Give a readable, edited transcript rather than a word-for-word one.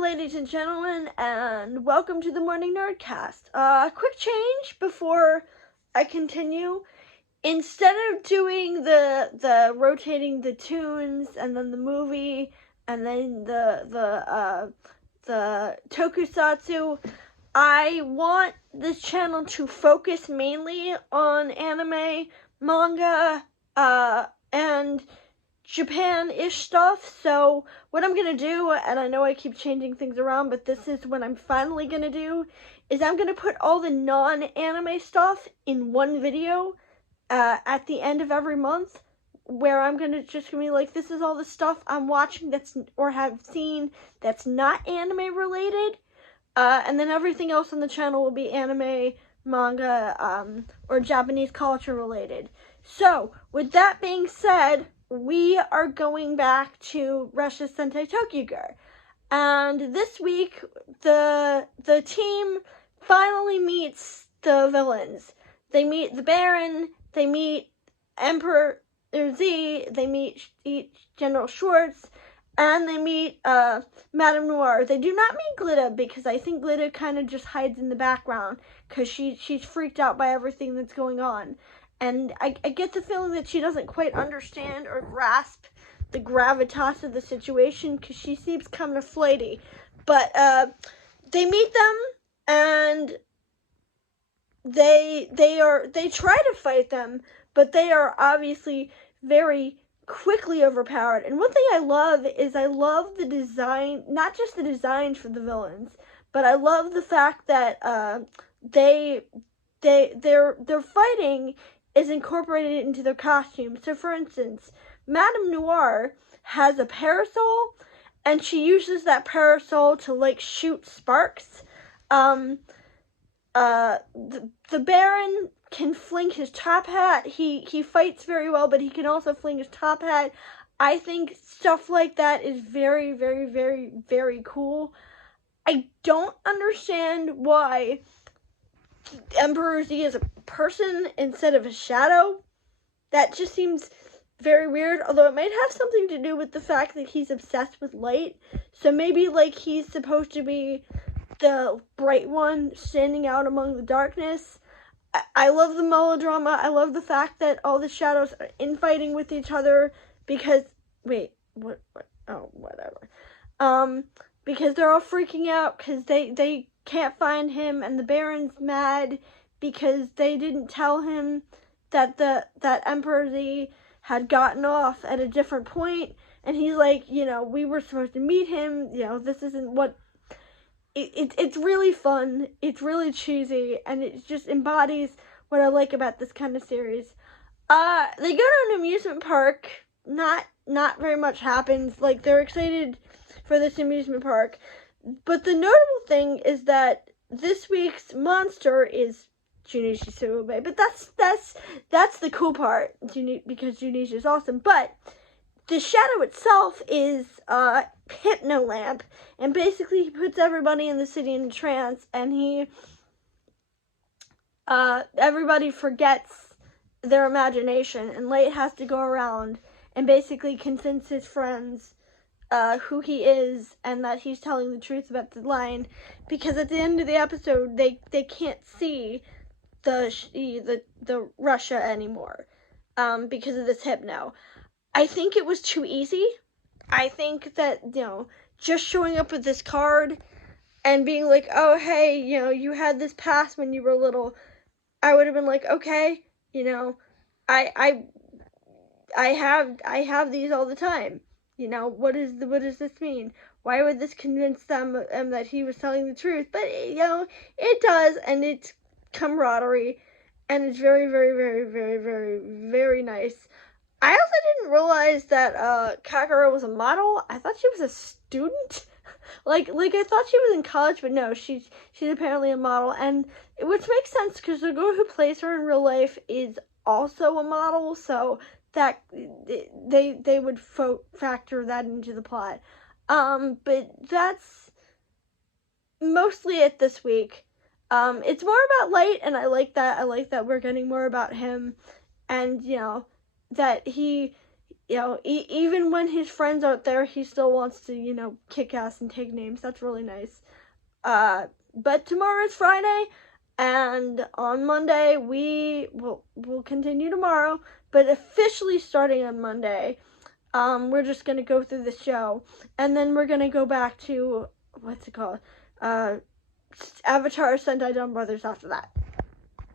ladies and gentlemen, and welcome to the morning Nerdcast. Quick change before I continue. Instead of doing the rotating the tunes and then the movie and then the tokusatsu, I want this channel to focus mainly on anime, manga, and Japan-ish stuff. So what I'm going to do, and I know I keep changing things around, but this is what I'm finally going to do, is I'm going to put all the non-anime stuff in one video at the end of every month, where I'm going to just be like, this is all the stuff I'm watching or have seen that's not anime related, and then everything else on the channel will be anime, manga, or Japanese culture related. So, with that being said, we are going back to Ressha's Sentai Toqger. And this week, the team finally meets the villains. They meet the Baron, they meet Emperor Z, they meet General Schwartz, and they meet Madame Noir. They do not meet Glitta, because I think Glitta kind of just hides in the background, because she's freaked out by everything that's going on. And I get the feeling that she doesn't quite understand or grasp the gravitas of the situation, because she seems kind of flighty. But they meet them, and they try to fight them, but they are obviously very quickly overpowered. And one thing I love is I love the design, not just the designs for the villains, but I love the fact that their fighting is incorporated into their costumes. So, for instance, Madame Noir has a parasol, and she uses that parasol to, like, shoot sparks. The Baron can fling his top hat. He fights very well, but he can also fling his top hat. I think stuff like that is very, very, very, very cool. I don't understand why Emperor Z is a person instead of a shadow. That just seems very weird, although it might have something to do with the fact that he's obsessed with light. So maybe, like, he's supposed to be the bright one standing out among the darkness. I love the melodrama. I love the fact that all the shadows are infighting with each other because, whatever. Because they're all freaking out because they can't find him, and the Baron's mad because they didn't tell him that that Emperor Z had gotten off at a different point, and he's like, we were supposed to meet him, this isn't what... It's really fun, it's really cheesy, and it just embodies what I like about this kind of series. They go to an amusement park, not very much happens, like, they're excited for this amusement park. But the notable thing is that this week's monster is Junichi Suobe. But that's the cool part, because Junichi is awesome. But the shadow itself is Hypno Lamp, and basically he puts everybody in the city in a trance, and everybody forgets their imagination, and Light has to go around and basically convince his friends who he is, and that he's telling the truth about the line, because at the end of the episode, they can't see the Ressha anymore, because of this hypno. I think it was too easy. I think that, just showing up with this card and being like, oh, hey, you had this past when you were little, I would have been like, okay, I have these all the time. What does this mean? Why would this convince them that he was telling the truth? But, it does, and it's camaraderie, and it's very, very, very, very, very, very nice. I also didn't realize that Kakara was a model. I thought she was a student. like I thought she was in college, but no, she's apparently a model, and which makes sense because the girl who plays her in real life is also a model, so that they would factor that into the plot. But that's mostly it this week. It's more about Light, and I like that. I like that we're getting more about him, and that he you know, even when his friends aren't there, he still wants to, you know, kick ass and take names. That's really nice. But tomorrow is Friday, and on Monday we'll continue tomorrow, but officially starting on Monday, we're just gonna go through the show, and then we're gonna go back to what's it called? Avatar Sentai Dumb Brothers after that.